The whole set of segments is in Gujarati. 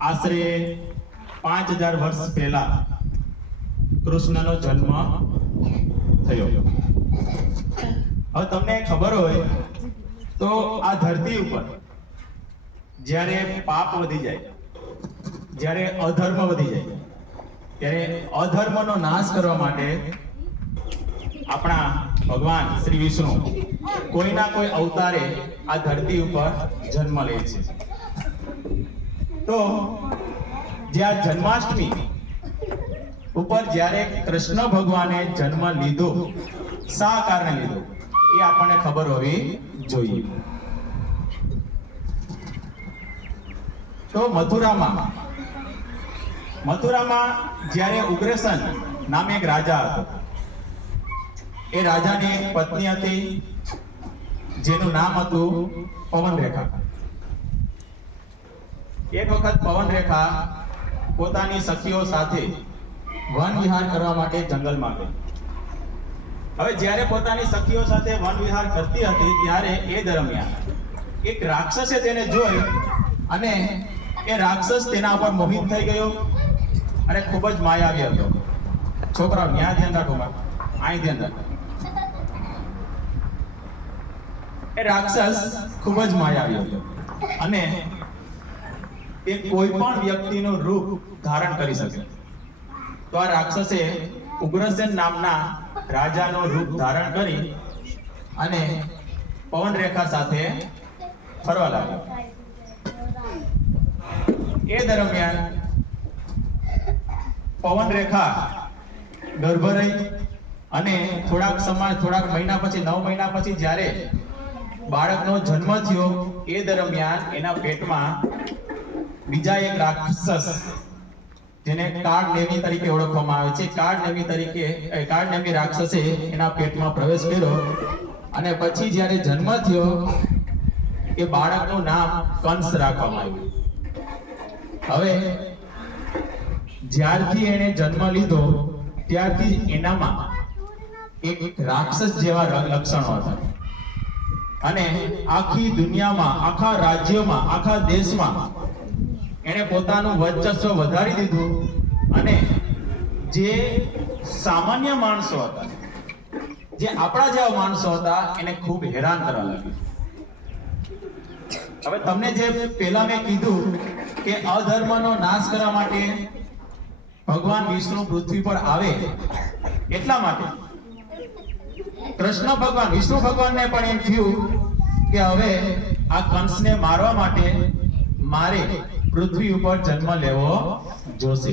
આશરે પાંચ હજાર વર્ષ પહેલા કૃષ્ણનો જન્મ થયો. હવે તમને ખબર હોય તો આ ધરતી ઉપર જ્યારે પાપ વધી જાય, જ્યારે અધર્મ વધી જાય, ત્યારે અધર્મનો નાશ કરવા માટે આપણા ભગવાન શ્રી વિષ્ણુ કોઈના કોઈ અવતારે આ ધરતી ઉપર જન્મ લે છે. તો જ્યાં જન્માષ્ટમી ઉપર જ્યારે કૃષ્ણ ભગવાને જન્મ લીધો, શા કારણે લીધો? એ આપણને ખબર હોવી જોઈએ. તો મથુરામાં મથુરામાં જ્યારે ઉગ્રસન નામે એક રાજા હતો, એ રાજાની એક પત્ની હતી, જેનું નામ હતું પવનરેખા. એક વખત પવનરેખા પોતાની સખીઓ સાથે વન વિહાર કરવા માટે જંગલમાં ગઈ. હવે જ્યારે પોતાની સખીઓ સાથે વન વિહાર કરતી હતી, ત્યારે એ દરમિયાન એક રાક્ષસે તેને જોઈ અને એ રાક્ષસ તેના ઉપર મોહિત થઈ ગયો અને ખૂબ જ માયાવી હતો. છોકરાઓ ન્યા ધ્યાન રાખો અહીં ધ્યાન રાખો. એ રાક્ષસ ખૂબ જ માયાવી હતો અને એ કોઈ પણ વ્યક્તિનું રૂપ ધારણ કરી શકે. તો આ રાક્ષસે ઉગ્રસેન નામના રાજાનું રૂપ ધારણ કરી અને પવનરેખા સાથે ફરવા લાગ્યો. એ દરમિયાન પવનરેખા ગર્ભ રહી અને થોડાક સમય થોડાક મહિના પછી નવ મહિના પછી જ્યારે બાળકનો જન્મ થયો એ દરમિયાન એના પેટમાં બીજા એક રાક્ષસ જેને કાળ નેમી તરીકે ઓળખવામાં આવે છે. કાળ નેમી તરીકે કાળ નેમી રાક્ષસે એના પેટમાં પ્રવેશ કર્યો અને પછી જ્યારે જન્મ થયો, એ બાળકનું નામ કંસ રાખવામાં આવ્યું. હવે, જ્યારથી એણે જન્મ લીધો, ત્યારથી એનામાં એક રાક્ષસ જેવા લક્ષણો હતા. અને આખી દુનિયામાં, આખા રાજ્યોમાં, આખા દેશમાં એણે પોતાનું વર્ચસ્વ વધારી દીધું અને જે સામાન્ય માણસો હતા, જે આપણા જેવા માણસો હતા, એને ખૂબ હેરાન કરવા લાગ્યું. હવે તમને જે પહેલા મેં કીધું કે અધર્મનો નાશ કરવા માટે ભગવાન વિષ્ણુ પૃથ્વી પર આવે, એટલા માટે. કૃષ્ણ ભગવાન, વિષ્ણુ ભગવાનને પણ એમ થયું કે હવે આ કંસને મારવા માટે મારે પૃથ્વી ઉપર જન્મ લેવો જોશે.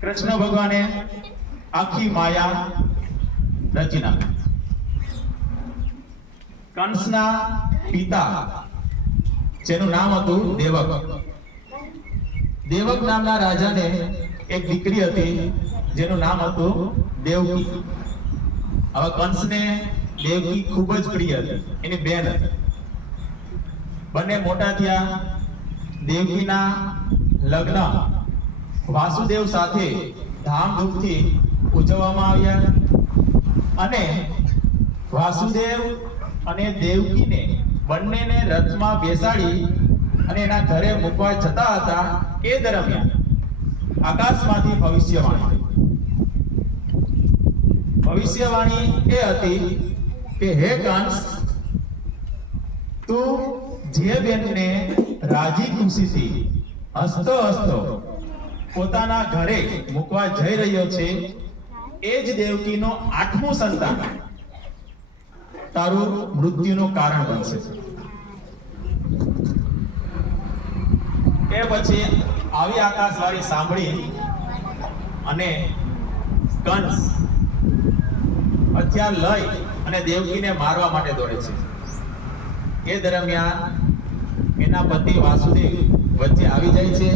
કૃષ્ણ ભગવાને આખી માયા રચી નાખી. કંસના પિતા, જેનું નામ હતું દેવક. દેવક નામના રાજાને એક દીકરી હતી, જેનું નામ હતું દેવકી. હવે કંસને દેવકી ખૂબ જ પ્રિય હતી, એની બેન હતી. બંને મોટા થયા. દેવકીના લગ્ન વાસુદેવ સાથે ધામધૂમથી ઉજવવામાં આવ્યા અને વાસુદેવ અને દેવકીને બંનેને રથમાં બેસાડી અને એના ઘરે મૂકવા જતા હતા એ દરમિયાન આકાશમાંથી ભવિષ્યવાણી. ભવિષ્યવાણી એ હતી કે, હે કંસ તું જે બેનને રાજી ખુશીથી હસતો હસતો પોતાના ઘરે મૂકવા જઈ રહ્યો છે, એ જ દેવકીનો આઠમું સંતાન. તારું મૃત્યુનું કારણ બનશે. એ પછી આવી આકાશવાણી સાંભળી અને કંસ હથિયાર લઈ અને દેવકીને મારવા માટે દોડે છે. એ દરમિયાન એના પતિ વાસુદેવ વચ્ચે આવી જાય છે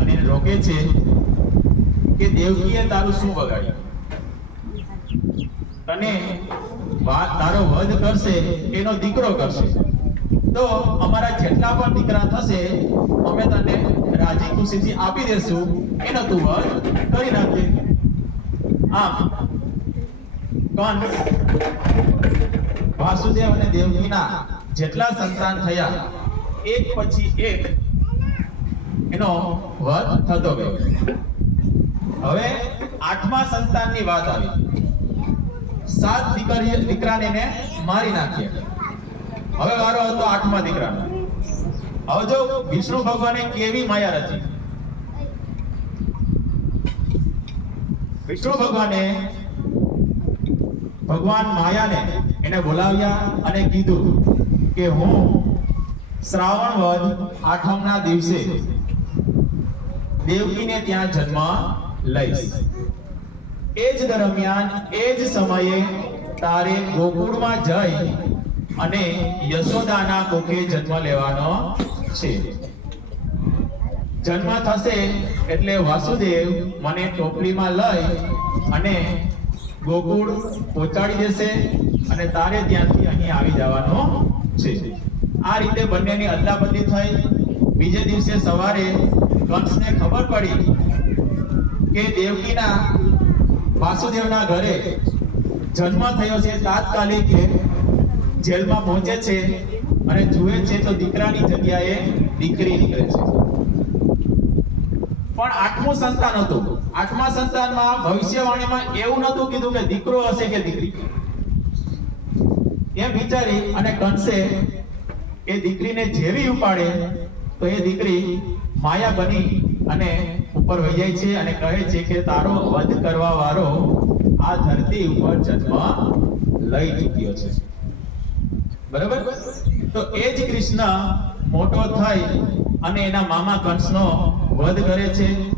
અને એને રોકે છે કે દેવકીએ તારું શું બગાડ્યું તને તારો વધ કરશે એનો દીકરો કરશે. તો અમારા જેટલા પણ દીકરા થશે, અમે તને રાજી ખુશીથી આપી દેશું. એનો તું વધ કરી નાખજે. આમ કંસ વાસુદેવ અને દેવકીના જેટલા સંતાન થયા, એક પછી એક એનો વધ થતો ગયો. હવે આઠમા સંતાનની વાત આવી. સાત દીકરી દીકરાને મારી નાખ્યા હવે વારો હતો આઠમા દીકરાનો. હવે જો વિષ્ણુ ભગવાને કેવી માયા રચી? વિષ્ણુ ભગવાને ભગવાન માયાને એને બોલાવ્યા અને કીધું કે હું શ્રાવણ વદ આઠમના દિવસે દેવકીને ત્યાં જન્મ લઈશ. એ જ દરમિયાન એ જ સમયે તારે ગોકુળમાં જઈ અને યશોદાના કોખે જન્મ લેવાનો છે. જન્મ થશે એટલે વાસુદેવ મને ટોપલીમાં લઈ અને ગોકુળ પહોંચાડી દેશે અને તારે ત્યાંથી અહીં આવી જવાનો છે. આ રીતે બંનેની અદલાબદલી થઈ. બીજે દિવસે સવારે કંસને ખબર પડી કે દેવકીના વાસુદેવના ઘરે જન્મ થયો છે. તાત્કાલિક જેલમાં પહોંચે છે અને જુએ છે તો દીકરાની જગ્યાએ દીકરી નીકળે છે. પણ આઠમું સંતાન હતું. આઠમા સંતાનમાં ભવિષ્યવાણીમાં એવું નતું કીધું કે દીકરો હશે કે દીકરી. એમ વિચારી અને કંસે એ દીકરીને જેવી ઉપાડે, તો એ દીકરી માયા બની અને ઉપર વહી જાય છે અને કહે છે કે, તારો વધ કરવા વાળો આ ધરતી ઉપર જન્મ લઈ ચૂક્યો છે. બરાબર? તો એ જ કૃષ્ણ મોટો થઈ અને એના મામા કંસનો વધ કરે છે.